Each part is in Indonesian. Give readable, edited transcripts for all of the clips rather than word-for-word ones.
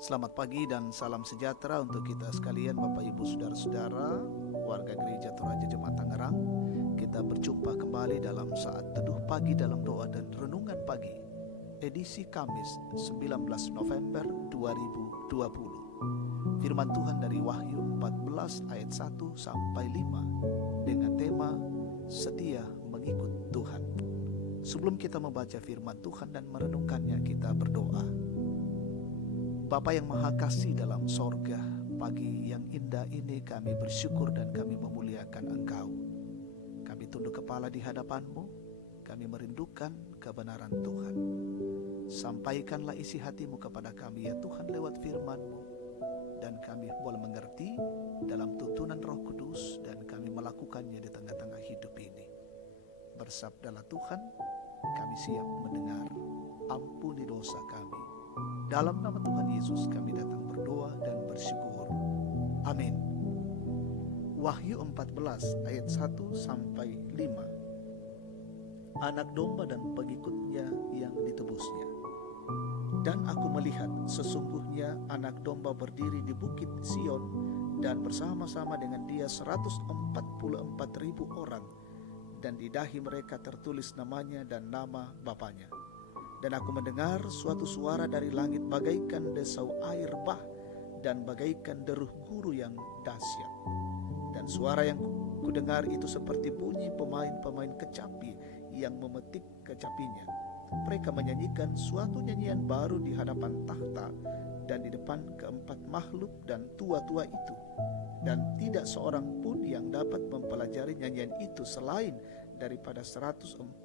Selamat pagi dan salam sejahtera untuk kita sekalian, Bapak Ibu Saudara-saudara, warga Gereja Toraja Jemaat Tangerang. Kita berjumpa kembali dalam saat teduh pagi dalam doa dan renungan pagi, edisi Kamis 19 November 2020. Firman Tuhan dari Wahyu 14 ayat 1 sampai 5 dengan tema setia mengikut Tuhan. Sebelum kita membaca firman Tuhan dan merenungkannya, kita berdoa. Bapa yang Maha Kasih dalam sorga, pagi yang indah ini kami bersyukur dan kami memuliakan Engkau. Kami tunduk kepala di hadapan-Mu, kami merindukan kebenaran Tuhan. Sampaikanlah isi hati-Mu kepada kami ya Tuhan lewat firman-Mu, dan kami boleh mengerti dalam tuntunan Roh Kudus dan kami melakukannya di tengah-tengah hidup ini. Bersabdalah Tuhan, kami siap mendengar. Ampuni dosa kami. Dalam nama Tuhan Yesus kami datang berdoa dan bersyukur. Amin. Wahyu 14 ayat 1 sampai 5. Anak domba dan pengikutnya yang ditebusnya. Dan aku melihat sesungguhnya anak domba berdiri di bukit Sion dan bersama-sama dengan dia 144.000 orang, dan di dahi mereka tertulis namanya dan nama Bapanya. Dan aku mendengar suatu suara dari langit bagaikan desau air bah dan bagaikan deruh guru yang dahsyat. Dan suara yang kudengar itu seperti bunyi pemain-pemain kecapi yang memetik kecapinya. Mereka menyanyikan suatu nyanyian baru di hadapan takhta dan di depan keempat makhluk dan tua-tua itu. Dan tidak seorang pun yang dapat mempelajari nyanyian itu selain daripada 144.000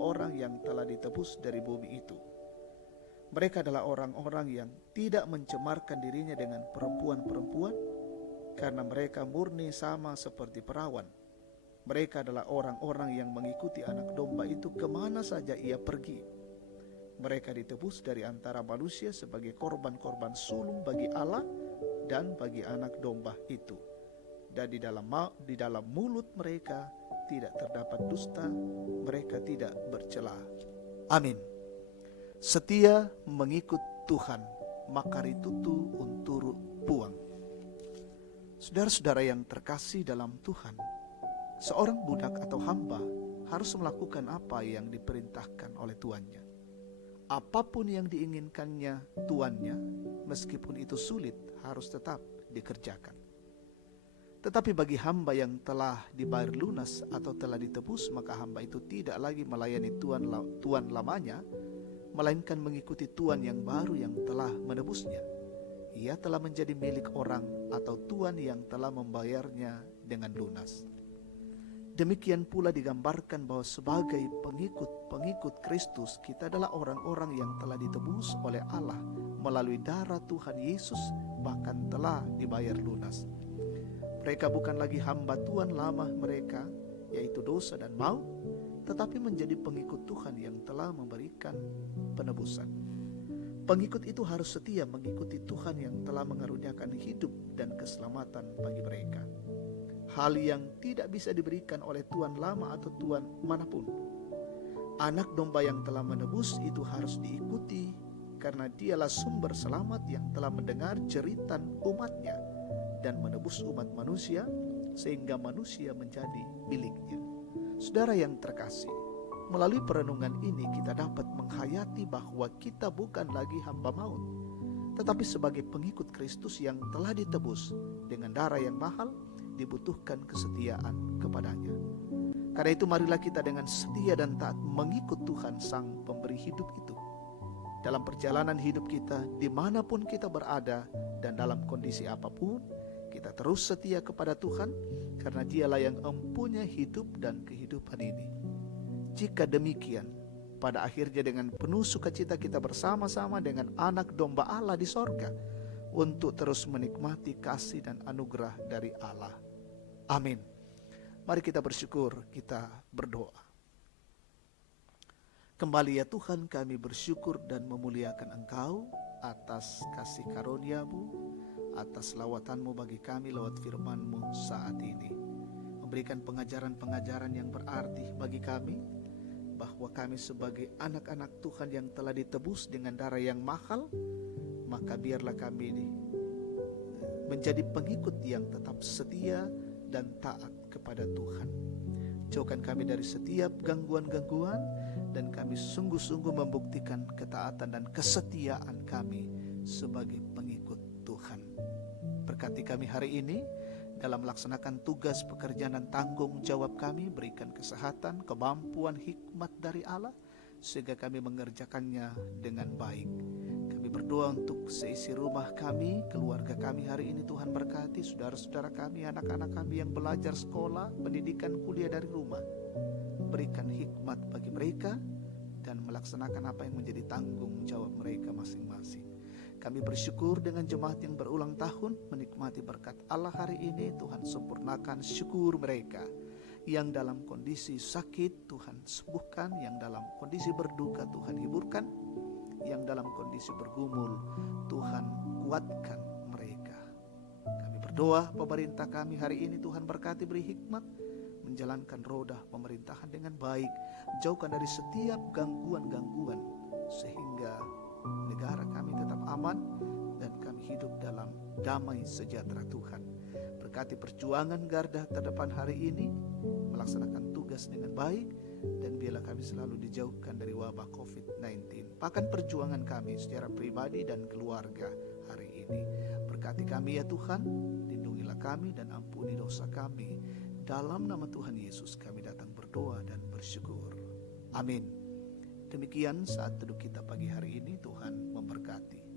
orang yang telah ditebus dari bumi itu. Mereka adalah orang-orang yang tidak mencemarkan dirinya dengan perempuan-perempuan, karena mereka murni sama seperti perawan. Mereka adalah orang-orang yang mengikuti anak domba itu kemana saja ia pergi. Mereka ditebus dari antara manusia sebagai korban-korban sulung bagi Allah dan bagi anak domba itu. Dan di dalam mulut mereka tidak terdapat dusta, mereka tidak bercela. Amin. Setia mengikut Tuhan, makaritutu unturu puang. Saudara-saudara yang terkasih dalam Tuhan, seorang budak atau hamba harus melakukan apa yang diperintahkan oleh tuannya. Apapun yang diinginkannya tuannya, meskipun itu sulit, harus tetap dikerjakan. Tetapi bagi hamba yang telah dibayar lunas atau telah ditebus, maka hamba itu tidak lagi melayani tuan lamanya, melainkan mengikuti tuan yang baru yang telah menebusnya. Ia telah menjadi milik orang atau tuan yang telah membayarnya dengan lunas. Demikian pula digambarkan bahwa sebagai pengikut Kristus, kita adalah orang-orang yang telah ditebus oleh Allah melalui darah Tuhan Yesus, bahkan telah dibayar lunas. Mereka bukan lagi hamba tuan lama mereka, yaitu dosa dan maut, tetapi menjadi pengikut Tuhan yang telah memberikan penebusan. Pengikut itu harus setia mengikuti Tuhan yang telah mengaruniakan hidup dan keselamatan bagi mereka. Hal yang tidak bisa diberikan oleh tuan lama atau tuan manapun. Anak domba yang telah menebus itu harus diikuti, karena dialah sumber selamat yang telah mendengar jeritan umatnya dan menebus umat manusia sehingga manusia menjadi miliknya. Saudara yang terkasih, melalui perenungan ini kita dapat menghayati bahwa kita bukan lagi hamba maut, tetapi sebagai pengikut Kristus yang telah ditebus dengan darah yang mahal, dibutuhkan kesetiaan kepadanya. Karena itu marilah kita dengan setia dan taat mengikut Tuhan Sang Pemberi hidup itu. Dalam perjalanan hidup kita, dimanapun kita berada dan dalam kondisi apapun, kita terus setia kepada Tuhan, karena Dialah yang mempunyai hidup dan kehidupan ini. Jika demikian, pada akhirnya dengan penuh sukacita kita bersama-sama dengan anak domba Allah di sorga, untuk terus menikmati kasih dan anugerah dari Allah. Amin. Mari kita bersyukur, kita berdoa. Kembali ya Tuhan, kami bersyukur dan memuliakan Engkau atas kasih karunia-Mu, atas lawatan-Mu bagi kami lewat firman-Mu saat ini. Memberikan pengajaran-pengajaran yang berarti bagi kami, bahwa kami sebagai anak-anak Tuhan yang telah ditebus dengan darah yang mahal, maka biarlah kami menjadi pengikut yang tetap setia dan taat kepada Tuhan. Jauhkan kami dari setiap gangguan-gangguan, dan kami sungguh-sungguh membuktikan ketaatan dan kesetiaan kami sebagai pengikut Tuhan. Berkati kami hari ini dalam melaksanakan tugas, pekerjaan, dan tanggung jawab kami. Berikan kesehatan, kemampuan, hikmat dari Allah, sehingga kami mengerjakannya dengan baik. Kami berdoa untuk seisi rumah kami, keluarga kami hari ini. Tuhan berkati saudara-saudara kami, anak-anak kami yang belajar sekolah, pendidikan, kuliah dari rumah. Berikan hikmat bagi mereka dan melaksanakan apa yang menjadi tanggung jawab mereka masing-masing. Kami bersyukur dengan jemaat yang berulang tahun menikmati berkat Allah hari ini. Tuhan sempurnakan syukur mereka. Yang dalam kondisi sakit Tuhan sembuhkan, yang dalam kondisi berduka Tuhan hiburkan, yang dalam kondisi bergumul Tuhan kuatkan mereka. Kami berdoa pemerintah kami hari ini Tuhan berkati, beri hikmat menjalankan roda pemerintahan dengan baik. Jauhkan dari setiap gangguan-gangguan sehingga negara kami tetap aman dan kami hidup dalam damai sejahtera Tuhan. Berkati perjuangan garda terdepan hari ini melaksanakan tugas dengan baik, dan biarlah kami selalu dijauhkan dari wabah COVID-19. Bahkan perjuangan kami secara pribadi dan keluarga hari ini. Berkati kami ya Tuhan, lindungilah kami dan ampuni dosa kami. Dalam nama Tuhan Yesus kami datang berdoa dan bersyukur. Amin. Demikian saat teduh kita pagi hari ini. Tuhan memberkati.